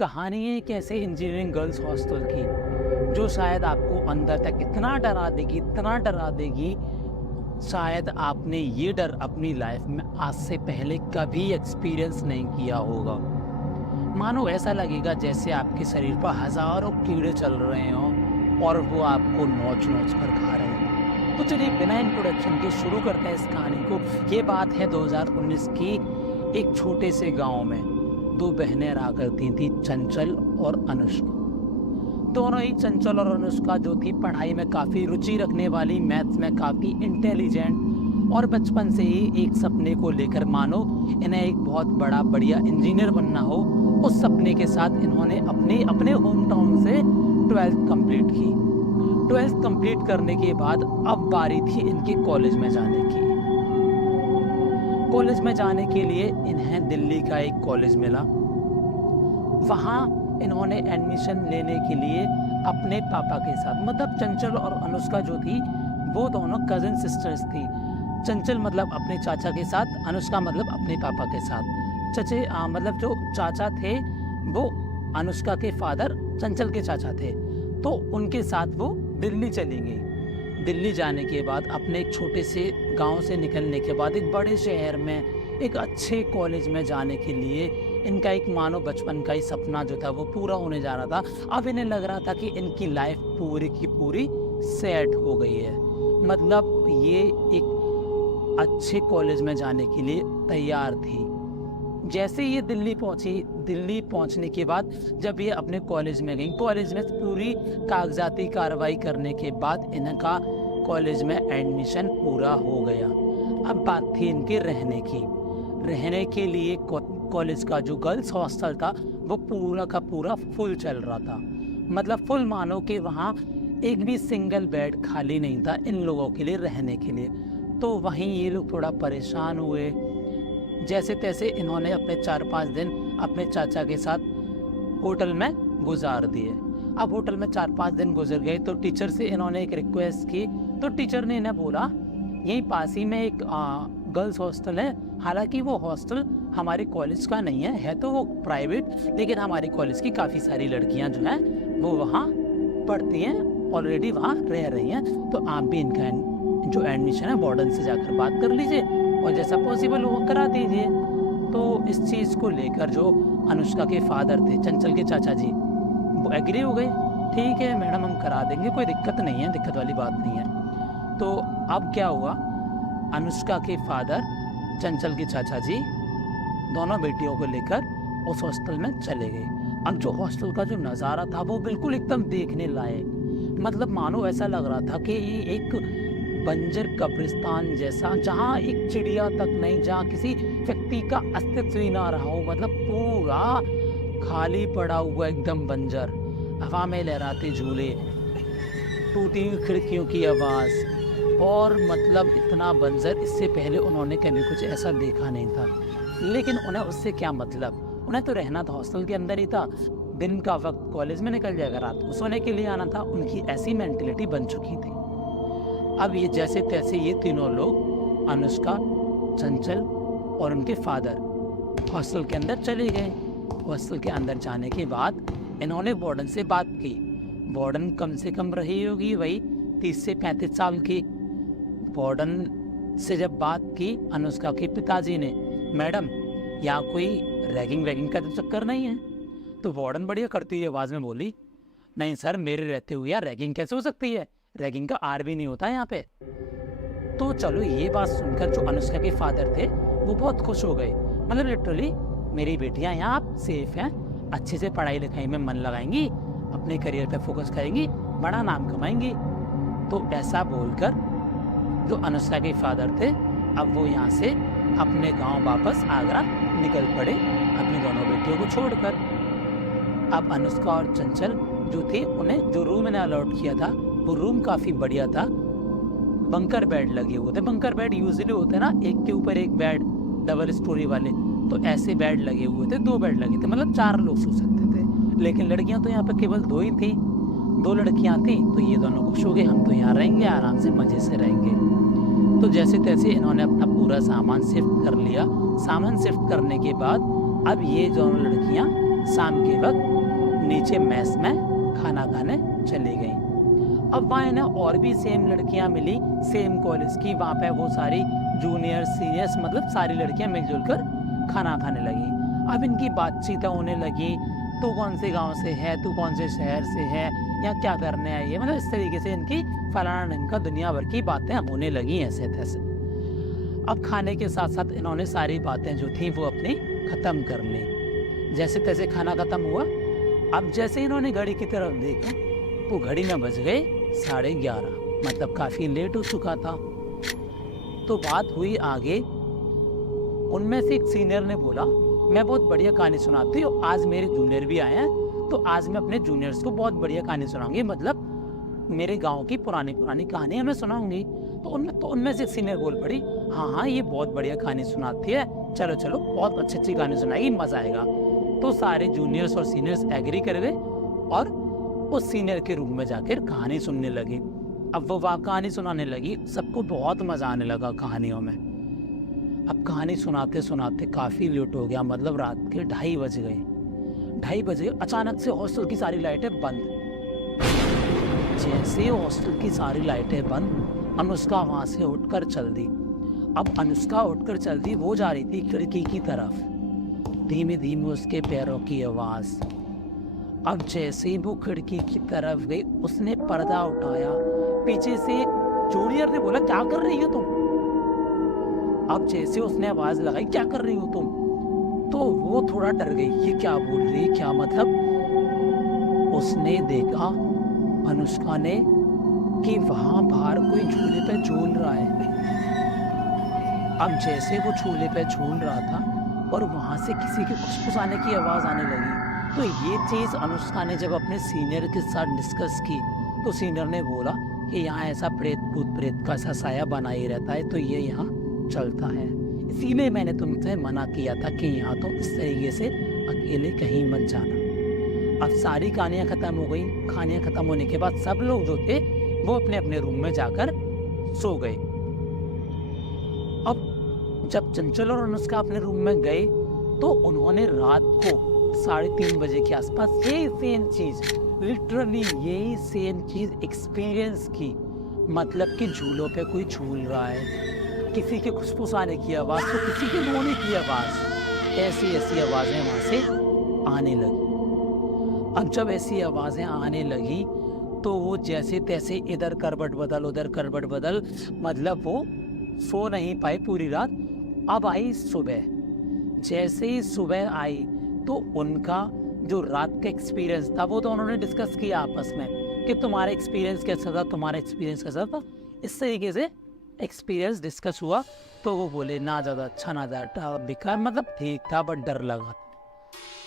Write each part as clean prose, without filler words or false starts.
कहानी है एक ऐसे इंजीनियरिंग गर्ल्स हॉस्टल की जो शायद आपको अंदर तक इतना डरा देगी, शायद आपने ये डर अपनी लाइफ में आज से पहले कभी एक्सपीरियंस नहीं किया होगा। मानो ऐसा लगेगा जैसे आपके शरीर पर हजारों कीड़े चल रहे हों और वो आपको नोच नोच कर खा रहे हैं। तो चलिए बिना इंट्रोडक्शन के शुरू करते हैं इस कहानी को। ये बात है 2019 की। एक छोटे से गांव में दो बहनें रहा करती थी, चंचल और अनुष्का। दोनों ही, चंचल और अनुष्का जो थी पढ़ाई में काफ़ी रुचि रखने वाली, मैथ्स में काफ़ी इंटेलिजेंट, और बचपन से ही एक सपने को लेकर मानो इन्हें एक बहुत बड़ा बढ़िया इंजीनियर बनना हो, उस सपने के साथ इन्होंने अपने होम टाउन से 12th कंप्लीट की। 12th कंप्लीट करने के बाद अब बारी थी इनके कॉलेज में जाने की। कॉलेज में जाने के लिए इन्हें दिल्ली का एक कॉलेज मिला। वहाँ इन्होंने एडमिशन लेने के लिए अपने पापा के साथ, मतलब चंचल और अनुष्का जो थी वो दोनों कज़न सिस्टर्स थी। चंचल मतलब अपने चाचा के साथ, अनुष्का मतलब अपने पापा के साथ। मतलब जो चाचा थे वो अनुष्का के फादर चंचल के चाचा थे, तो उनके साथ वो दिल्ली चली गई। दिल्ली जाने के बाद अपने एक छोटे से गांव से निकलने के बाद एक बड़े शहर में एक अच्छे कॉलेज में जाने के लिए इनका एक मानो बचपन का ही सपना जो था वो पूरा होने जा रहा था। अब इन्हें लग रहा था कि इनकी लाइफ पूरी की पूरी सेट हो गई है, मतलब ये एक अच्छे कॉलेज में जाने के लिए तैयार थी। जैसे ये दिल्ली पहुंची, दिल्ली पहुंचने के बाद जब ये अपने कॉलेज में गई, कॉलेज में पूरी कागजाती कार्रवाई करने के बाद इनका कॉलेज में एडमिशन पूरा हो गया। अब बात थी इनके रहने की। रहने के लिए कॉलेज का जो गर्ल्स हॉस्टल था वो पूरा का पूरा फुल चल रहा था, मतलब फुल मानो कि वहाँ एक भी सिंगल बेड खाली नहीं था इन लोगों के लिए रहने के लिए। तो वहीं ये लोग थोड़ा परेशान हुए। जैसे तैसे इन्होंने अपने 4-5 दिन अपने चाचा के साथ होटल में गुजार दिए। अब होटल में 4-5 दिन गुजर गए तो टीचर से इन्होंने एक रिक्वेस्ट की, तो टीचर ने इन्हें बोला यहीं पास ही में एक गर्ल्स हॉस्टल है, हालांकि वो हॉस्टल हमारे कॉलेज का नहीं है तो वो प्राइवेट, लेकिन हमारे कॉलेज की काफ़ी सारी लड़कियां जो हैं वो वहाँ पढ़ती हैं, ऑलरेडी वहाँ रह रही हैं, तो आप भी इनका जो एडमिशन है वार्डन से जाकर बात कर लीजिए और जैसा पॉसिबल वो करा दीजिए। तो इस चीज़ को लेकर जो अनुष्का के फादर थे, चंचल के चाचा जी, वो एग्री हो गए। ठीक है मैडम, हम करा देंगे, कोई दिक्कत नहीं है, दिक्कत वाली बात नहीं है। तो अब क्या हुआ, अनुष्का के फादर, चंचल के चाचा जी दोनों बेटियों को लेकर उस हॉस्टल में चले गए। अब जो हॉस्टल का जो नज़ारा था वो बिल्कुल एकदम देखने लायक, मतलब मानो ऐसा लग रहा था कि ये एक बंजर कब्रिस्तान जैसा, जहाँ एक चिड़िया तक नहीं, जहाँ किसी व्यक्ति का अस्तित्व ही ना रहा हो, मतलब पूरा खाली पड़ा हुआ एकदम बंजर। हवा में लहराते झूले, टूटी हुई खिड़कियों की आवाज़, और मतलब इतना बंजर इससे पहले उन्होंने कभी कुछ ऐसा देखा नहीं था। लेकिन उन्हें उससे क्या मतलब, उन्हें तो रहना था हॉस्टल के अंदर ही था, दिन का वक्त कॉलेज में निकल जाएगा, रात को सोने के लिए आना था। उनकी ऐसी मेंटलिटी बन चुकी थी। अब ये जैसे तैसे ये तीनों लोग, अनुष्का, चंचल और उनके फादर, हॉस्टल के अंदर चले गए। हॉस्टल के अंदर जाने के बाद इन्होंने वार्डन से बात की। वार्डन कम से कम रही होगी वही 30 से 35 साल की। वार्डन से जब बात की अनुष्का के पिताजी ने, मैडम यहाँ कोई रैगिंग वैगिंग का तो चक्कर नहीं है? तो वार्डन बढ़िया करती हुई आवाज़ में बोली, नहीं सर, मेरे रहते हुए यार रैगिंग कैसे हो सकती है, रैगिंग का आर भी नहीं होता है यहाँ पे। तो चलो ये बात सुनकर जो अनुष्का के फादर थे वो बहुत खुश हो गए, मतलब लिटरली मेरी बेटियाँ यहाँ आप सेफ हैं, अच्छे से पढ़ाई लिखाई में मन लगाएंगी, अपने करियर पे फोकस करेंगी, बड़ा नाम कमाएंगी। तो ऐसा बोलकर जो अनुष्का के फादर थे अब वो यहाँ से अपने गांव वापस आगरा निकल पड़े अपनी दोनों बेटियों को छोड़कर। अब अनुष्का और चंचल जो थे उन्हें जो रूम इन्हें अलॉट किया था वो रूम काफ़ी बढ़िया था, बंकर बेड लगे हुए थे। बंकर बेड यूजुअली होते हैं ना, एक के ऊपर एक बेड, डबल स्टोरी वाले, तो ऐसे बेड लगे हुए थे, 2 बेड लगे थे, मतलब 4 लोग सो सकते थे। लेकिन लड़कियां तो यहाँ पर केवल 2 ही थी, 2 लड़कियां थी, तो ये दोनों खुश हो गए, हम तो यहाँ रहेंगे, आराम से मज़े से रहेंगे। तो जैसे तैसे इन्होंने अपना पूरा सामान शिफ्ट कर लिया। सामान शिफ्ट करने के बाद अब ये दोनों लड़कियां शाम के वक्त नीचे मेस में खाना खाने चली गई। अब वहाँ इन्हें और भी सेम लड़कियाँ मिली, सेम कॉलेज की। वहाँ पे वो सारी जूनियर सीनियर्स मतलब सारी लड़कियाँ मिलजुल कर खाना खाने लगी। अब इनकी बातचीत होने लगी, तू कौन से गांव से है, तू कौन से शहर से है, या क्या करने आई है, मतलब इस तरीके से इनकी फलाना ढंग का दुनिया भर की बातें होने लगी ऐसे तैसे। अब खाने के साथ साथ इन्होंने सारी बातें जो थी वो अपनी ख़त्म कर ली। जैसे तैसे खाना ख़त्म हुआ। अब जैसे इन्होंने घड़ी की तरफ देखा तो घड़ी में बज गए 11:30, मतलब काफ़ी लेट हो चुका था। तो बात हुई आगे। उनमें से एक सीनियर ने बोला, मैं बहुत बढ़िया कहानी सुनाती हूँ, आज मेरे जूनियर भी आए हैं, तो आज मैं अपने जूनियर्स को बहुत बढ़िया कहानी सुनाऊंगी, मतलब मेरे गांव की पुरानी पुरानी कहानी मैं सुनाऊंगी। तो उनमें से एक सीनियर बोल पड़ी, हाँ हाँ ये बहुत बढ़िया कहानी सुनाती है, चलो चलो बहुत अच्छी अच्छी कहानी सुनाएगी, मज़ा आएगा। तो सारे जूनियर्स और सीनियर्स एग्री कर गए और उस सीनियर के रूम में जाकर कहानी सुनने लगी। अब वो वहाँ कहानी सुनाने लगी, सबको बहुत मज़ा आने लगा कहानियों में। अब कहानी सुनाते सुनाते काफ़ी लेट हो गया, मतलब रात के 2:30 बज गए। 2:30 बजे अचानक से हॉस्टल की सारी लाइटें बंद। जैसे हॉस्टल की सारी लाइटें बंद, अनुष्का वहाँ से उठकर चल दी। अब अनुष्का उठकर चल दी, वो जा रही थी खिड़की की तरफ। धीमे धीमे उसके पैरों की आवाज़। अब जैसे ही वो खिड़की की तरफ गई, उसने पर्दा उठाया। पीछे से जूनियर ने बोला, क्या कर रही हो तुम? अब जैसे उसने आवाज़ लगाई, क्या कर रही हो तुम? तो वो थोड़ा डर गई, ये क्या बोल रही है, क्या मतलब? उसने देखा अनुष्का ने कि वहाँ बाहर कोई झूले पे झूल रहा है। अब जैसे वो झूले पे झूल रहा था और वहाँ से किसी के फुसफुसाने की आवाज़ आने लगी। तो ये चीज़ अनुष्का ने जब अपने सीनियर के साथ डिस्कस की तो सीनियर ने बोला कि यहाँ ऐसा भूत प्रेत का ऐसा साया बना ही रहता है, तो ये यहाँ चलता है, इसीलिए मैंने तुमसे मना किया था कि यहाँ तो इस तरीके से अकेले कहीं मत जाना। अब सारी कहानियाँ ख़त्म हो गई। कहानियाँ ख़त्म होने के बाद सब लोग जो थे वो अपने अपने रूम में जाकर सो गए। अब जब चंचल और अनुष्का अपने रूम में गए तो उन्होंने रात को 3:30 बजे के आसपास यही सेम चीज़, लिटरली यही सेम चीज़ एक्सपीरियंस की। मतलब कि झूलों पे कोई झूल रहा है, किसी के फुसफुसाने की आवाज़, तो किसी के रोने की आवाज़, ऐसी ऐसी आवाज़ें वहाँ से आने लगी। अब जब ऐसी आवाज़ें आने लगी तो वो जैसे तैसे इधर करवट बदल उधर करवट बदल, मतलब वो सो नहीं पाए पूरी रात। अब आई सुबह। जैसे ही सुबह आई तो उनका जो रात का एक्सपीरियंस था वो तो उन्होंने डिस्कस किया आपस में कि तुम्हारा एक्सपीरियंस कैसा था, तुम्हारा एक्सपीरियंस कैसा था। इस तरीके से एक्सपीरियंस डिस्कस हुआ तो वो बोले ना ज़्यादा अच्छा ना ज़्यादा बेकार, मतलब ठीक था बट डर लगा।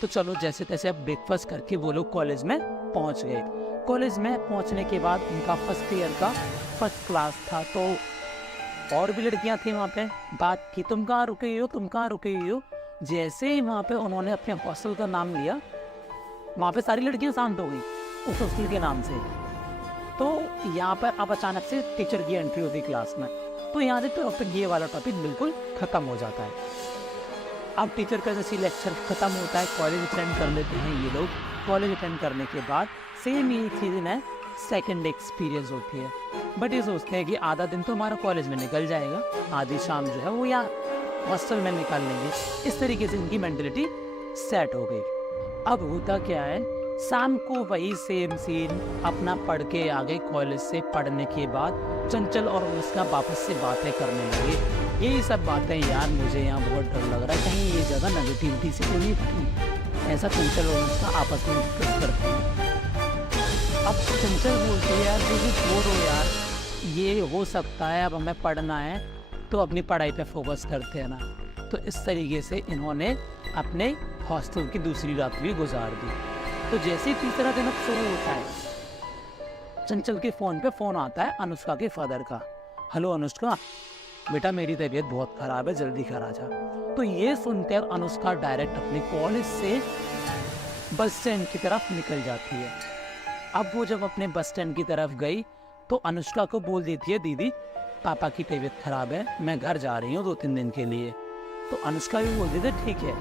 तो चलो जैसे तैसे अब ब्रेकफास्ट करके वो लोग कॉलेज में पहुंच गए। कॉलेज में पहुंचने के बाद उनका फर्स्ट ईयर का फर्स्ट क्लास था, तो और भी लड़कियां थी वहाँ पे। बात की तुम कहाँ रुके हुई हो, तुम कहाँ रुके हुई हो। जैसे ही वहाँ पे उन्होंने अपने हॉस्टल का नाम लिया, वहाँ पे सारी लड़कियां शांत हो गई उस हॉस्टल के नाम से। तो यहाँ पर अब अचानक से टीचर की एंट्री होती क्लास में, तो यहाँ से टॉपिक ये वाला टॉपिक बिल्कुल ख़त्म हो जाता है। अब टीचर का जैसे लेक्चर ख़त्म होता है, कॉलेज अटेंड कर लेते हैं ये लोग। कॉलेज अटेंड करने के बाद सेम ये चीज़ में सेकंड एक्सपीरियंस होती है। बट ये सोचते हैं कि आधा दिन तो हमारा कॉलेज में निकल जाएगा, आधी शाम जो है वो यहाँ हॉस्टल में निकाल लेंगे। इस तरीके से इनकी मेंटलिटी सेट हो गई। अब होता क्या है, शाम को वही सेम सीन अपना पढ़ के आ गए। कॉलेज से पढ़ने के बाद चंचल और उसका वापस से बातें करने लगे। यही सब बातें, यार मुझे यहाँ बहुत डर लग रहा है, कहीं ये जगह नेगेटिविटी से तो नहीं भरी। ऐसा चंचल और उसका आपस में डिस्कस करते हैं। अब चंचल बोलती है, यार दीदी छोड़ो यार, ये हो सकता है, अब हमें पढ़ना है तो अपनी पढ़ाई पे फोकस करते हैं ना। तो इस तरीके से इन्होंने अपने हॉस्टल की दूसरी रात भी गुजार दी। तो जैसे ही तीसरा दिन शुरू होता है, चंचल के फ़ोन पे फ़ोन आता है अनुष्का के फादर का। हेलो अनुष्का, बेटा मेरी तबीयत बहुत ख़राब है, जल्दी घर आ जा। तो ये सुनकर अनुष्का डायरेक्ट अपने कॉलेज से बस स्टैंड की तरफ निकल जाती है। अब वो जब अपने बस स्टैंड की तरफ गई तो अनुष्का को बोल देती है, दीदी पापा की तबीयत ख़राब है, मैं घर जा रही हूँ 2-3 दिन के लिए। तो अनुष्का भी बोल देती है ठीक है।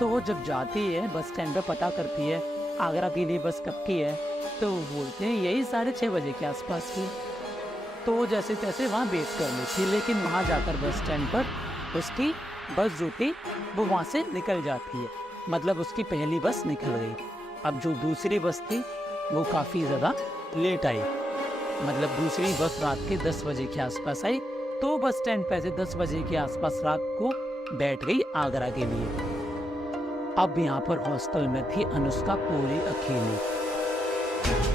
तो वो जब जाती है बस स्टैंड पे पता करती है आगरा के लिए बस कब की है, तो वो बोलते हैं यही 6:30 बजे के आसपास की। तो वो जैसे तैसे वहाँ वेट कर लेती, लेकिन वहाँ जाकर बस स्टैंड पर उसकी बस जो थी वो वहाँ से निकल जाती है, मतलब उसकी पहली बस निकल गई। अब जो दूसरी बस थी वो काफ़ी ज़्यादा लेट आई, मतलब दूसरी बस रात के 10 बजे के आसपास आई। तो बस स्टैंड पे से 10 बजे के आसपास रात को बैठ गई आगरा के लिए। अब यहाँ पर हॉस्टल में थी अनुष्का पूरी अकेली,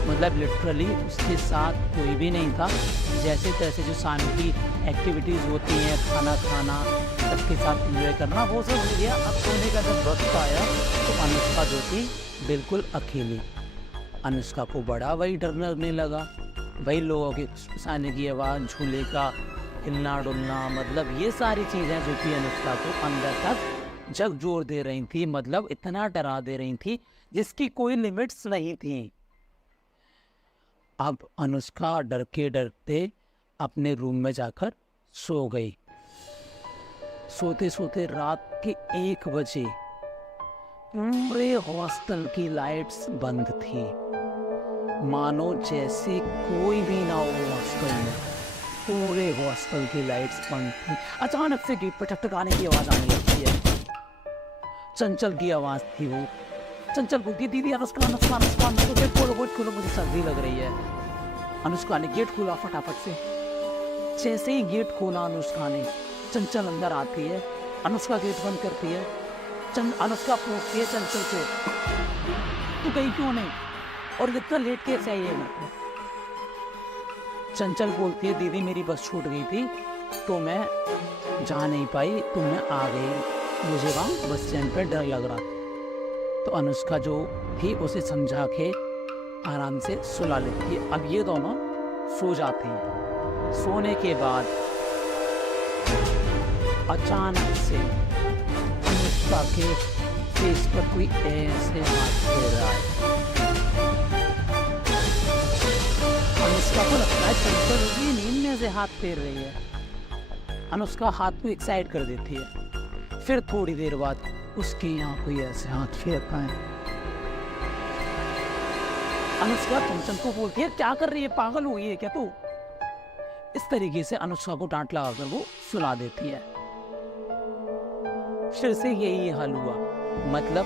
मतलब लिटरली उसके साथ कोई भी नहीं था। जैसे तैसे जो शाम की एक्टिविटीज़ होती हैं, खाना खाना, सबके साथ एंजॉय करना, वो सब हो गया। अब सोने का जब वक्त आया तो अनुष्का जो थी बिल्कुल अकेली। अनुष्का को बड़ा वही डर लगने लगा, वही लोगों के फुसफुसाने की आवाज़, झूले का हिलना डुलना, मतलब ये सारी चीज़ें जो कि अनुष्का को अंदर तक झकझोर दे रही थी, मतलब इतना डरा दे रही थी जिसकी कोई लिमिट्स नहीं थी। अब अनुष्का डर के डरते अपने रूम में जाकर सो गई। सोते सोते रात के 1 बजे पूरे हॉस्टल की लाइट्स बंद थी, मानो जैसे कोई भी ना हो हॉस्टल में। पूरे हॉस्टल की लाइट्स बंद थी। अचानक से गेट पर टकटकाने की आवाज़ आने लगती है। चंचल की आवाज़ थी वो। चंचल बोलती है दीदी अनुष्का अनुष्का अनुष्का, गेट खोलो, मुझे सर्दी लग रही है। अनुष्का ने गेट खोला फटाफट से। जैसे ही गेट खोला अनुष्का ने, चंचल अंदर आती है। अनुष्का गेट बंद करती है। अनुष्का पूछती है चंचल से तू गई क्यों नहीं और इतना लेट कैसे आई है घर पे। चंचल बोलती है दीदी मेरी बस छूट गई थी तो मैं जा नहीं पाई, तो मैं आ गई, मुझे वहाँ बस स्टैंड पर डर लग रहा था। तो अनुष्का जो थी उसे समझा के आराम से सुला लेती है। अब ये दोनों सो जाते हैं। सोने के बाद अचानक से अनुष्का के फेस पर कोई ऐसे हाथ फेर रहा है। अनुष्का को लगता है चंचल भी नींद में से हाथ फेर रही है। अनुष्का हाथ को एक साइड कर देती है। फिर थोड़ी देर बाद उसके यहाँ कोई ऐसे हाथ फेरता है। अनुष्का चंचल को बोलती है क्या कर रही है, पागल हो गई है क्या तू। इस तरीके से अनुष्का को डांट लगाकर वो सुला देती है। फिर से यही हाल हुआ, मतलब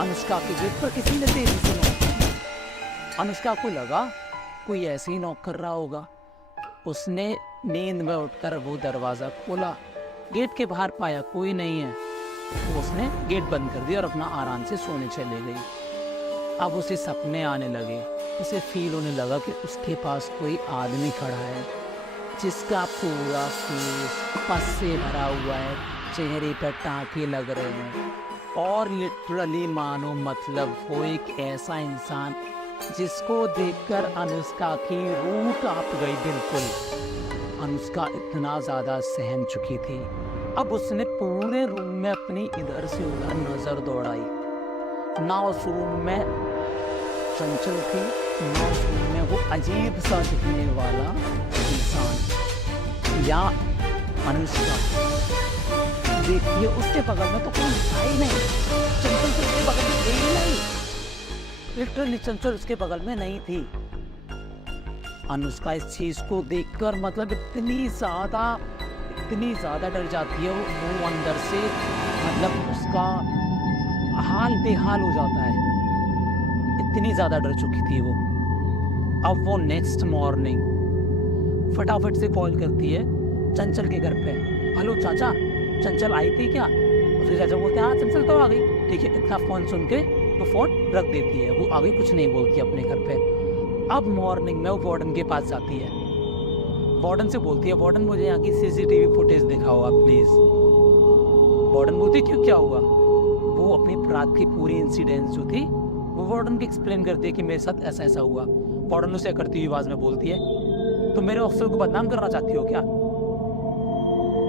अनुष्का के गेट पर किसी ने तेजी से नॉक किया। अनुष्का को लगा कोई ऐसे ही नॉक कर रहा होगा। उसने नींद में उठकर वो दरवाज़ा खोला, गेट के बाहर पाया कोई नहीं है, तो उसने गेट बंद कर दिया और अपना आराम से सोने चले गई। अब उसे सपने आने लगे, उसे फील होने लगा कि उसके पास कोई आदमी खड़ा है जिसका पूरा फेस पस से भरा हुआ है, चेहरे पर टाँके लग रहे हैं और लिटरली मानो मतलब वो एक ऐसा इंसान जिसको देखकर अनुष्का की रूह कांप गई। बिल्कुल अनुष्का इतना ज़्यादा सहम चुकी थी। अब उसने पूरे रूम में अपनी इधर से उधर नज़र दौड़ाई। ना उस रूम में चंचल थी, ना उस रूम में वो अजीब सा दिखने वाला इंसान या अनुष्का। देखिए उसके बगल में तो कोई था ही नहीं, चंचल तो उसके बगल में थी ही नहीं, लिटरली चंचल उसके बगल में नहीं थी। अनुष्का इस चीज को देखकर मतलब इतनी ज्यादा डर जाती है वो अंदर से, मतलब उसका हाल बेहाल हो जाता है, इतनी ज्यादा डर चुकी थी वो। अब वो नेक्स्ट मॉर्निंग फटाफट से कॉल करती है चंचल के घर पे। हेलो चाचा, चंचल आई थी क्या। उसके चाचा बोलते हैं हाँ चंचल तो आ गई। ठीक है, इतना फोन सुन के वो फोन रख देती है, वो आगे कुछ नहीं बोलती अपने घर पे। अब मॉर्निंग में वो वार्डन के पास जाती है, वार्डन से बोलती है वार्डन मुझे यहाँ की सीसीटीवी फुटेज दिखाओ आप प्लीज। वार्डन बोलती क्यों क्या हुआ। वो अपनी रात की पूरी इंसिडेंट जो थी वो वार्डन को एक्सप्लेन करती है कि मेरे साथ ऐसा ऐसा हुआ। वार्डन उसे करती हुई आवाज में बोलती है तो मेरे ऑफिसर को बदनाम करना चाहती हो क्या।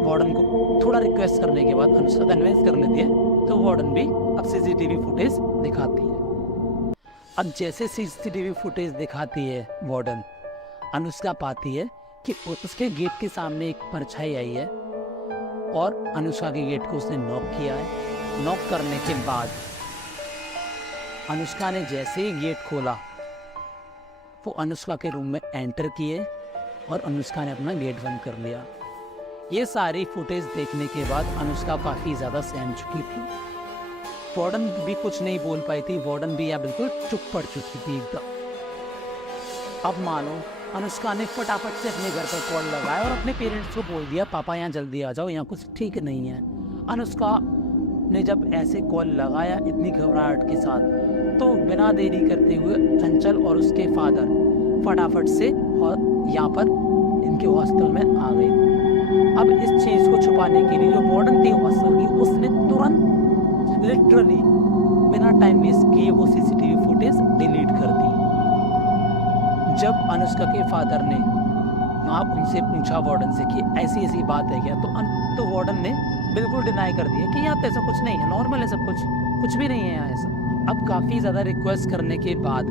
वार्डन को थोड़ा रिक्वेस्ट करने के बाद अनुष्का कन्विंस कर लेती है, तो वार्डन भी अब सीसीटीवी फुटेज दिखाती है। अब जैसे सीसीटीवी फुटेज दिखाती है वार्डन, अनुष्का पाती है कि उसके गेट के सामने एक परछाई आई है और अनुष्का के गेट को उसने नॉक किया है। नॉक करने के बाद अनुष्का ने जैसे ही गेट खोला, वो अनुष्का के रूम में एंटर किए और अनुष्का ने अपना गेट बंद कर लिया। ये सारी फुटेज देखने के बाद अनुष्का काफ़ी ज़्यादा सहम चुकी थी। वार्डन भी कुछ नहीं बोल पाई थी, वार्डन भी यहाँ बिल्कुल चुप पड़ चुकी थी एकदम। अब मानो अनुष्का ने फटाफट से अपने घर पर कॉल लगाया और अपने पेरेंट्स को बोल दिया, पापा यहाँ जल्दी आ जाओ, यहाँ कुछ ठीक नहीं है। अनुष्का ने जब ऐसे कॉल लगाया इतनी घबराहट के साथ, तो बिना देरी करते हुए चंचल और उसके फादर फटाफट से यहाँ पर इनके हॉस्टल में आ गए। अब इस चीज़ को छुपाने के लिए जो वार्डन थी हॉस्टल की, उसने तुरंत लिटरली बिना टाइम वेस्ट किए वो सीसीटीवी फुटेज डिलीट कर दी। जब अनुष्का के फादर ने वहाँ उनसे पूछा वार्डन से कि ऐसी ऐसी बात है क्या, तो वार्डन ने बिल्कुल डिनाई कर दिया कि यहाँ तो ऐसा कुछ नहीं है, नॉर्मल है सब कुछ भी नहीं है यहाँ ऐसा। अब काफ़ी ज़्यादा रिक्वेस्ट करने के बाद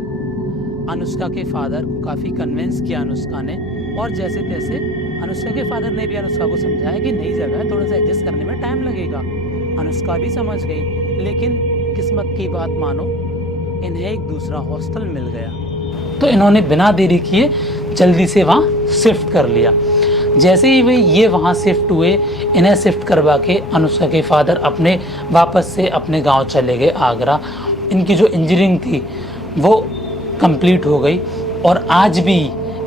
अनुष्का के फादर को काफ़ी कन्विंस किया अनुष्का ने, और जैसे तैसे अनुष्का के फादर ने भी अनुष्का को समझाया कि नई जगह है, थोड़ा सा एडजस्ट करने में टाइम लगेगा। अनुष्का भी समझ गई, लेकिन किस्मत की बात मानो इन्हें एक दूसरा हॉस्टल मिल गया, तो इन्होंने बिना देरी किए जल्दी से वहाँ शिफ्ट कर लिया। जैसे ही वे ये वहाँ शिफ्ट हुए, इन्हें शिफ्ट करवा के अनुष्का के फादर अपने वापस से अपने गांव चले गए आगरा। इनकी जो इंजीनियरिंग थी वो कंप्लीट हो गई, और आज भी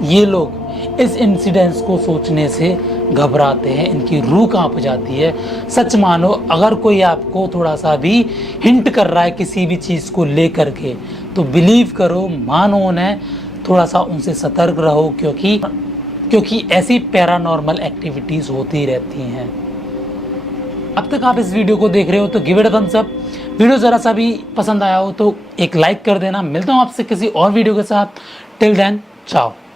ये लोग इस इंसिडेंट्स को सोचने से घबराते हैं, इनकी रूह कांप जाती है। सच मानो अगर कोई आपको थोड़ा सा भी हिंट कर रहा है किसी भी चीज़ को लेकर के, तो बिलीव करो, मानो उन्हें, थोड़ा सा उनसे सतर्क रहो, क्योंकि ऐसी पैरानॉर्मल एक्टिविटीज़ होती रहती हैं। अब तक आप इस वीडियो को देख रहे हो तो give it a thumbs up. Video ज़रा सा भी पसंद आया हो तो एक लाइक कर देना। मिलता हूँ आपसे किसी और वीडियो के साथ। टिल देन, चाओ।